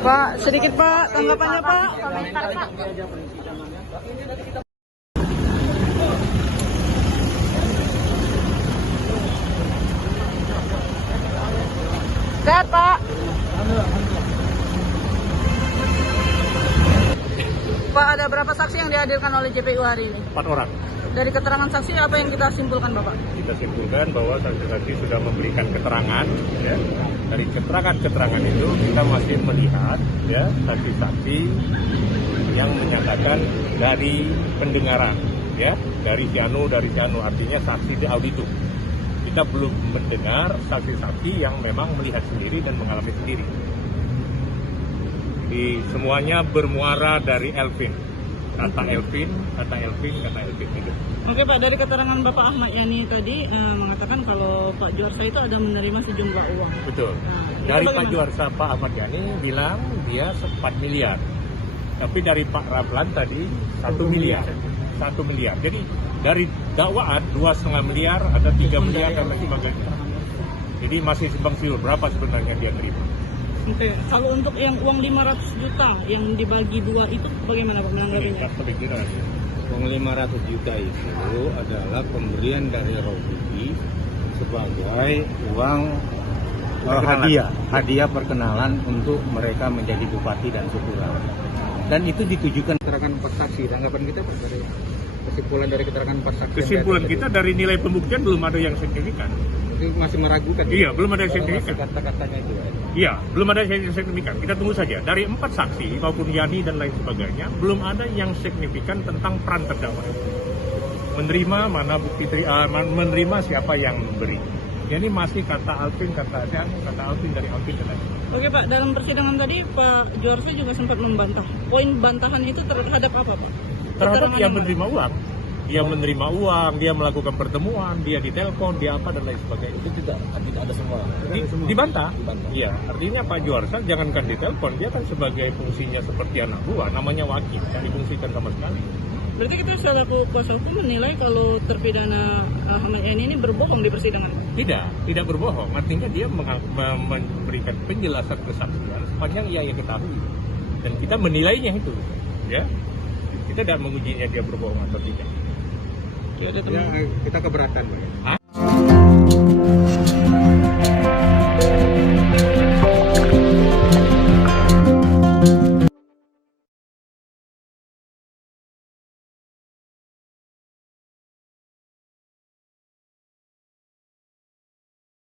Pak, sedikit Pak, tanggapannya Pak. Komentar Pak. Sehat Pak. Pak, ada berapa saksi yang dihadirkan oleh JPU hari ini? 4 orang. Dari keterangan saksi apa yang kita simpulkan Bapak? Kita simpulkan bahwa saksi-saksi sudah memberikan keterangan. Ya. Dari keterangan-keterangan itu kita masih melihat ya saksi-saksi yang menyatakan dari pendengaran, ya dari Janu artinya saksi di auditum. Kita belum mendengar saksi-saksi yang memang melihat sendiri dan mengalami sendiri. Jadi semuanya bermuara dari Elvin. Kata Elvin itu. Oke Pak, dari keterangan Bapak Ahmad Yani tadi mengatakan kalau Pak Juarsa itu ada menerima sejumlah uang. Betul. Dari Pak Juarsa, Pak Ahmad Yani bilang dia 4 miliar. Tapi dari Pak Raplan tadi 1 miliar. 1 miliar. Jadi dari dakwaan 2,5 miliar, ada 3 miliar dan lain sebagainya. Jadi masih simpang siur berapa sebenarnya dia terima. Oke, kalau untuk yang uang 500 juta yang dibagi dua itu bagaimana Pak menanggapinya? Uang 500 juta itu adalah pemberian dari Robi sebagai uang hadiah perkenalan untuk mereka menjadi bupati dan syukuran. Dan itu ditujukan keterangan 4 saksi. Tanggapan kita dari kesimpulan dari keterangan 4 saksi. Kesimpulan kita dari nilai pembuktian belum ada yang signifikan. Itu masih meragukan. Iya, belum ada yang signifikan. Kata-katanya itu. Iya, belum ada yang signifikan. Kita tunggu saja. Dari 4 saksi maupun Yani dan lain sebagainya, belum ada yang signifikan tentang peran terdakwa. Menerima mana bukti, menerima siapa yang memberi. Jadi masih kata Alvin dari Alvin dan lain. Oke Pak, dalam persidangan tadi Pak Juarsa juga sempat membantah. Poin bantahan itu terhadap apa Pak? Terhadap dia menerima uang. Dia menerima uang, dia melakukan pertemuan, dia ditelepon, dia apa dan lain sebagainya. Itu tidak ada semua. Dibantah. Iya, artinya Pak Juarsa jangankan ditelepon, dia kan sebagai fungsinya seperti anak buah, namanya wakil, tidak difungsikan sama sekali. Berarti kita selaku kuasa hukum menilai kalau terpidana Ahmad Yani ini berbohong di persidangan? Tidak berbohong. Artinya dia memberikan penjelasan kesaksian sepanjang ia ketahui, dan kita menilainya itu, ya. Kita tidak mengujinya dia berbohong atau tidak. Ya, kita keberatan, Bu.